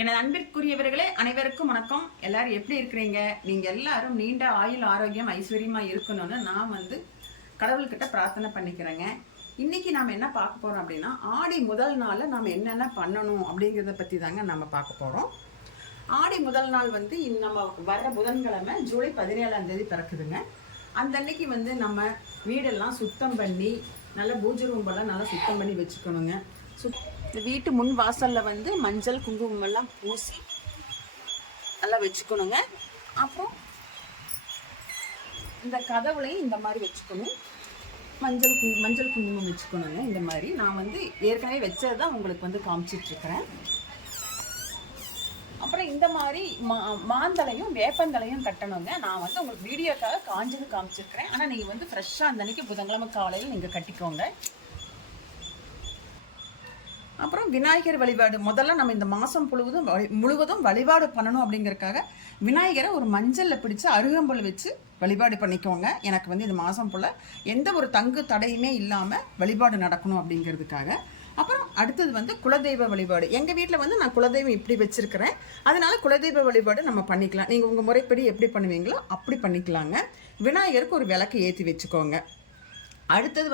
எனது அன்பிற்குரியவர்களே அனைவருக்கும் வணக்கம். எல்லாரும் எப்படி இருக்கிறீங்க? நீங்க எல்லாரும் நீண்ட ஆயுள் ஆரோக்கியம் ஐஸ்வர்யமா இருக்கணும்னு நான் கடவுள்கிட்ட பிரார்த்தனை பண்ணிக்கிறேங்க. இன்னைக்கு நாம என்ன பார்க்க போறோம் அப்படின்னா, ஆடி முதல் நாள்ல நாம என்னென்ன பண்ணணும் அப்படிங்கிறத பத்தி தாங்க நம்ம பார்க்க போறோம். ஆடி முதல் நாள் நம்ம வர்ற புதன்கிழமை ஜூலை 17ஆம் தேதி பிறக்குதுங்க. அந்த அன்னைக்கு நம்ம வீடெல்லாம் சுத்தம் பண்ணி நல்லா பூஜை ரூம்பெல்லாம் நல்லா சுத்தம் பண்ணி வச்சுக்கணுங்க. வீட்டு முன் வாசல்ல மஞ்சள் குங்குமம் எல்லாம் பூசி நல்லா வச்சுக்கணுங்க. அப்புறம் இந்த கதவுலையும் இந்த மாதிரி வச்சுக்கணும். மஞ்சள் குங்குமம் வச்சுக்கணுங்க. இந்த மாதிரி நான் ஏற்கனவே வச்சதுதான் உங்களுக்கு காமிச்சிட்டு இருக்கிறேன். அப்புறம் இந்த மாதிரி மாந்தலையும் வேப்பந்தலையும் கட்டணுங்க. நான் உங்களுக்கு வீடியோக்காக காஞ்சது காமிச்சிருக்கிறேன். ஆனால் நீங்கள் ஃப்ரெஷ்ஷாக அந்த அன்னைக்கு புதன்கிழமை காலையில் நீங்கள் கட்டிக்கோங்க. அப்புறம் விநாயகர் வழிபாடு முதல்ல நம்ம இந்த மாதம் முழுவதும் வழிபாடு பண்ணணும் அப்படிங்கிறதுக்காக விநாயகரை ஒரு மஞ்சளில் பிடிச்சி அருகம்புல் வச்சு வழிபாடு பண்ணிக்கோங்க. எனக்கு இந்த மாதம் போல் எந்த ஒரு தங்கு தடையுமே இல்லாமல் வழிபாடு நடக்கணும் அப்படிங்கிறதுக்காக. அப்புறம் அடுத்தது குலதெய்வ வழிபாடு. எங்கள் வீட்டில் நான் குலதெய்வம் இப்படி வச்சுருக்கிறேன். அதனால குலதெய்வ வழிபாடு நம்ம பண்ணிக்கலாம். நீங்கள் உங்கள் முறைப்படி எப்படி பண்ணுவீங்களோ அப்படி பண்ணிக்கலாங்க. விநாயகருக்கு ஒரு விளக்கு ஏற்றி வச்சுக்கோங்க. அடுத்தது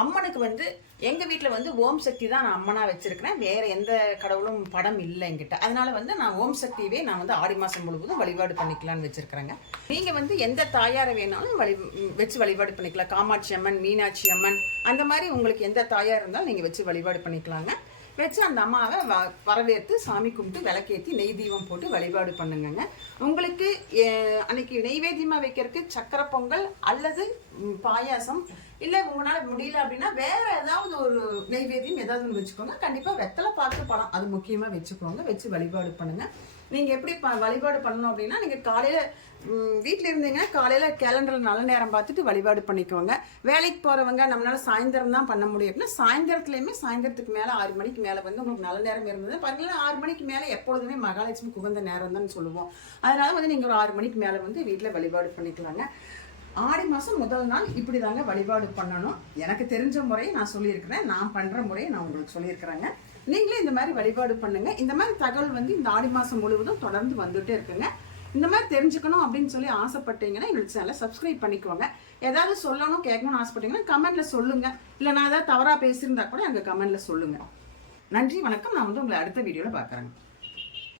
அம்மனுக்கு எங்கள் வீட்டில் ஓம் சக்தி தான் நான் அம்மனாக வச்சுருக்கிறேன். வேறு எந்த கடவுளும் படம் இல்லை என்கிட்ட. அதனால் நான் ஓம் சக்தியவே நான் ஆடி மாதம் முழுவதும் வழிபாடு பண்ணிக்கலான்னு வச்சுருக்கிறேங்க. நீங்கள் எந்த தாயாரை வேணாலும் வச்சு வழிபாடு பண்ணிக்கலாம். காமாட்சி அம்மன், மீனாட்சி அம்மன், அந்த மாதிரி உங்களுக்கு எந்த தாயார் இருந்தாலும் நீங்கள் வச்சு வழிபாடு பண்ணிக்கலாங்க. வச்சு அந்த அம்மாவை வரவேற்று சாமி கும்பிட்டு விளக்கேற்றி நெய் தீபம் போட்டு வழிபாடு பண்ணுங்கங்க. உங்களுக்கு அன்னைக்கு நெய்வேத்தியமாக வைக்கிறதுக்கு சக்கரை பொங்கல் அல்லது பாயாசம், இல்லை உங்களால் முடியல அப்படின்னா வேற ஏதாவது ஒரு நெய்வேத்தியம் ஏதாவது ஒன்று வச்சுக்கோங்க. கண்டிப்பாக வெத்தலை பார்த்து பழம் அது முக்கியமாக வச்சுக்கோங்க. வச்சு வழிபாடு பண்ணுங்க. நீங்கள் எப்படி வழிபாடு பண்ணணும் அப்படின்னா, நீங்கள் காலையில் வீட்டில் இருந்தீங்கன்னா காலையில் கேலண்டரில் நல்ல நேரம் பார்த்துட்டு வழிபாடு பண்ணிக்கோங்க. வேலைக்கு போகிறவங்க நம்மளால சாயந்தரம் தான் பண்ண முடியும் அப்படின்னா சாயந்தரத்துலேயுமே சாயந்தரத்துக்கு மேலே 6 மணிக்கு மேலே உங்களுக்கு நல்ல நேரம் இருந்தது பாருங்களா. 6 மணிக்கு மேலே எப்பொழுதுமே மகாலட்சுமி குகந்த நேரம் தான் சொல்லுவோம். அதனால நீங்கள் ஒரு 6 மணிக்கு மேலே வீட்டில் வழிபாடு பண்ணிக்கலாங்க. ஆடி மாதம் முதல் நாள் இப்படி தாங்க வழிபாடு பண்ணணும். எனக்கு தெரிஞ்ச முறையை நான் சொல்லியிருக்கிறேன். நான் பண்ணுற முறையை நான் உங்களுக்கு சொல்லியிருக்கிறேங்க. நீங்களே இந்த மாதிரி வழிபாடு பண்ணுங்க. இந்த மாதிரி தகவல் இந்த ஆடி மாதம் முழுவதும் தொடர்ந்து வந்துட்டே இருக்குங்க. இந்த மாதிரி தெரிஞ்சுக்கணும் அப்படின்னு சொல்லி ஆசைப்பட்டீங்கன்னா என்னோட சேனலை சப்ஸ்கிரைப் பண்ணிக்கோங்க. ஏதாவது சொல்லணும் கேட்கணும்னு ஆசைப்பட்டீங்கன்னா கமெண்ட்ல சொல்லுங்க. இல்லை நான் ஏதாவது தவறாக பேசியிருந்தா கூட எனக்கு கமெண்ட்ல சொல்லுங்க. நன்றி, வணக்கம். நான் உங்களை அடுத்த வீடியோவில் பார்க்குறேங்க.